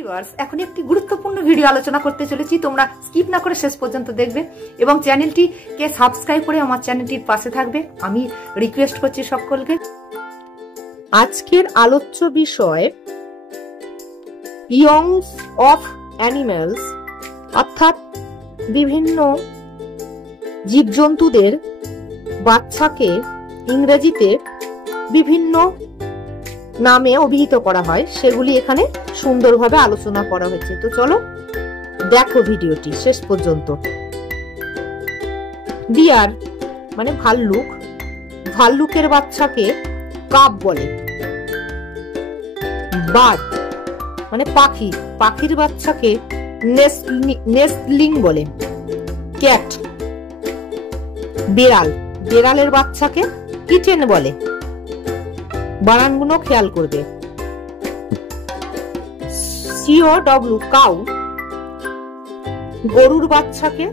Viewers, এখন একটি গুরুত্বপূর্ণ ভিডিও আলোচনা করতে চলেছি। তোমরা স্কিপ না করে শেষ পর্যন্ত দেখবে এবং চ্যানেলটিকে সাবস্ক্রাইব করে আমার চ্যানেলটির পাশে থাকবে, আমি রিকোয়েস্ট করছি সকলকে। আজকের আলোচ্য বিষয় ইয়ংস অফ অ্যানিমেলস, অর্থাৎ বিভিন্ন জীবজন্তুদের বাচ্চাকে ইংরেজিতে বিভিন্ন নামে অভিহিত করা হয়, সেগুলি এখানে সুন্দরভাবে আলোচনা করা হয়েছে। তো চলো দেখো ভিডিওটি শেষ পর্যন্ত। ডিয়ার মানে ভাল্লুক, ভাল্লুকের বাচ্চাকে কাব বলে। বার্ড মানে পাখি, পাখির বাচ্চাকে নেস্টলিং বলে। ক্যাট বেড়াল, বেড়ালের বাচ্চাকে কিটেন বলে। বানানগুলো খেয়াল করবে। COW কাউ, গরুর বাচ্চাকে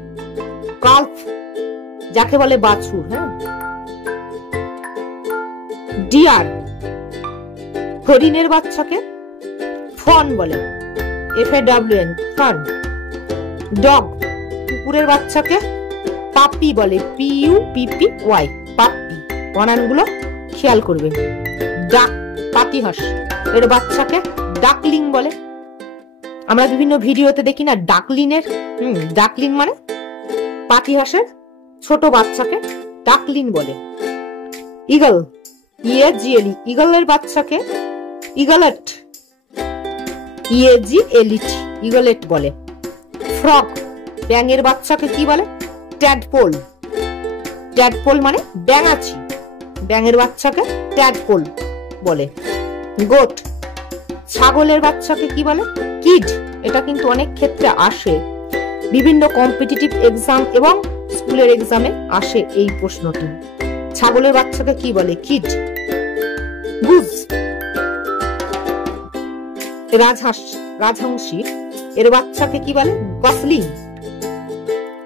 কালফ, যাকে বলে বাছুর। হ্যাঁ, ডিয়ার হরিণের বাচ্চাকে ফন বলে। FAWN von. ডগ কুকুরের বাচ্চাকে পাপ্পি বলে। PUPPY puppy. বানানগুলো খেয়াল করবে। ডাক পাতিহাঁস এর বাচ্চাকে ডাকলিং বলে। আমরা বিভিন্ন ভিডিওতে দেখি না ডাকলিনের, ডাকলিং মানে পাতিহাঁসের ছোট বাচ্চাকে ডাকলিং বলে। ইগল EAGLE ইগলের বাচ্চাকে ইগলেট, EAGLET ইগলেট বলে। ফ্রগ ব্যাঙের বাচ্চাকে কি বলে? ট্যাডপোল। ট্যাডপোল মানে ব্যাঙাচি, ব্যাঙের বাচ্চাকে ট্যাডপোল বলে। গোট ছাগলের বাচ্চাকে কি বলে? কিড। এটা কিন্তু অনেক ক্ষেত্রে আসে, বিভিন্ন কম্পিটিটিভ এক্সাম এবং স্কুলের এক্সামে আসে এই প্রশ্নটি। ছাগলের বাচ্চাকে কি বলে? কিড। গুজ রাজহাঁস, রাজহংসী এর বাচ্চাকে কি বলে? গসলিং।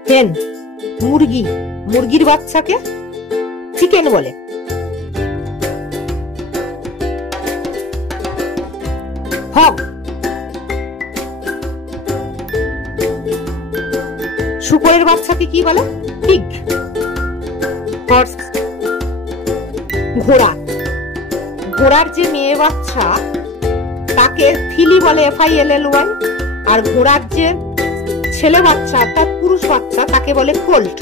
হেন মুরগি, মুরগির বাচ্চাকে চিকেন বলে। হগ শূকরের বাচ্চাকে কি বলে? পিগ। হর্স ঘোড়া, ঘোড়ার যে মেয়ে বাচ্চা তাকে ফিলি বলে, FILLY। আর ঘোড়ার যে ছেলে বাচ্চা অর্থাৎ পুরুষ বাচ্চা তাকে বলে কোল্ট।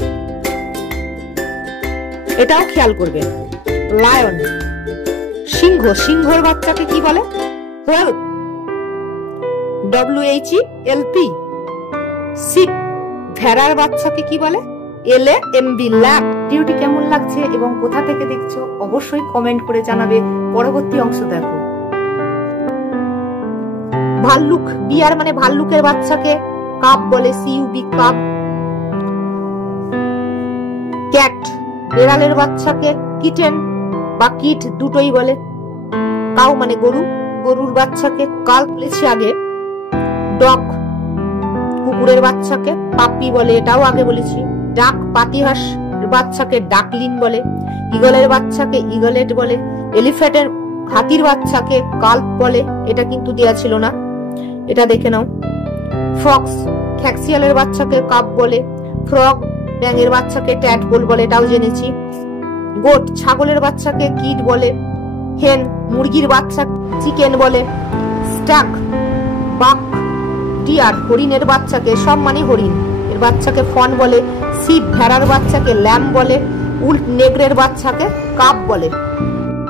এটাও খেয়াল করবে। লায়ন সিংহ, সিংহর বাচ্চাকে কি বলে? হোয়াইট। WHELP শিপ, ভেড়ার বাচ্চাকে কি বলে? LAMB lamb. ভিডিওটি কেমন লাগছে এবং কোথা থেকে দেখছো অবশ্যই কমেন্ট করে জানাবে। পরবর্তী অংশ দেখো। ভাল্লুক বিয়ার মানে ভাল্লুকের বাচ্চাকে কাব বলে। CUB কাব। ক্যাট বেড়ালের বাচ্চাকে কিটেন বা কিট দুটোই বলে। কাউ মানে গরু, গরুর বাচ্চাকে কাল বলেছি আগে। ডগ কুকুরের বাচ্চাকে পাপ্পি বলে, এটাও আগে বলেছি। ডাক পাতিহাঁস বাচ্চাকে ডাকলিন বলে। ইগলের বাচ্চাকে ইগলেট বলে। এলিফ্যান্টের হাতির বাচ্চাকে কাল্প বলে, এটা কিন্তু দেয়া ছিল না, এটা দেখে নাও। ফক্স খ্যাক্সিয়ালের বাচ্চাকে কাপ বলে। ফ্রগ ব্যাঙের বাচ্চাকে ট্যাডপোল বলে, এটাও জেনেছি। গোট ছাগলের বাচ্চাকে কিড বলে। হেন মুরগির বাচ্চা চিকেন বলে। স্টাক বাক ডিয়ার হরিণের বাচ্চাকে, সব মানে হরিণ, এর বাচ্চাকে ফন বলে। শিপ ভেড়ার বাচ্চাকে ল্যাম্ব বলে। উল্ট নেগরের বাচ্চাকে কাপ বলে।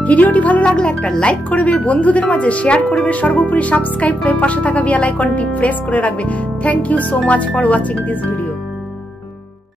ভিডিওটি ভালো লাগলে একটা লাইক করবে, বন্ধুদের মাঝে শেয়ার করবে, সর্বোপরি সাবস্ক্রাইব করে পাশে থাকা বেল আইকনটি প্রেস করে রাখবে। Thank you so much for watching this video.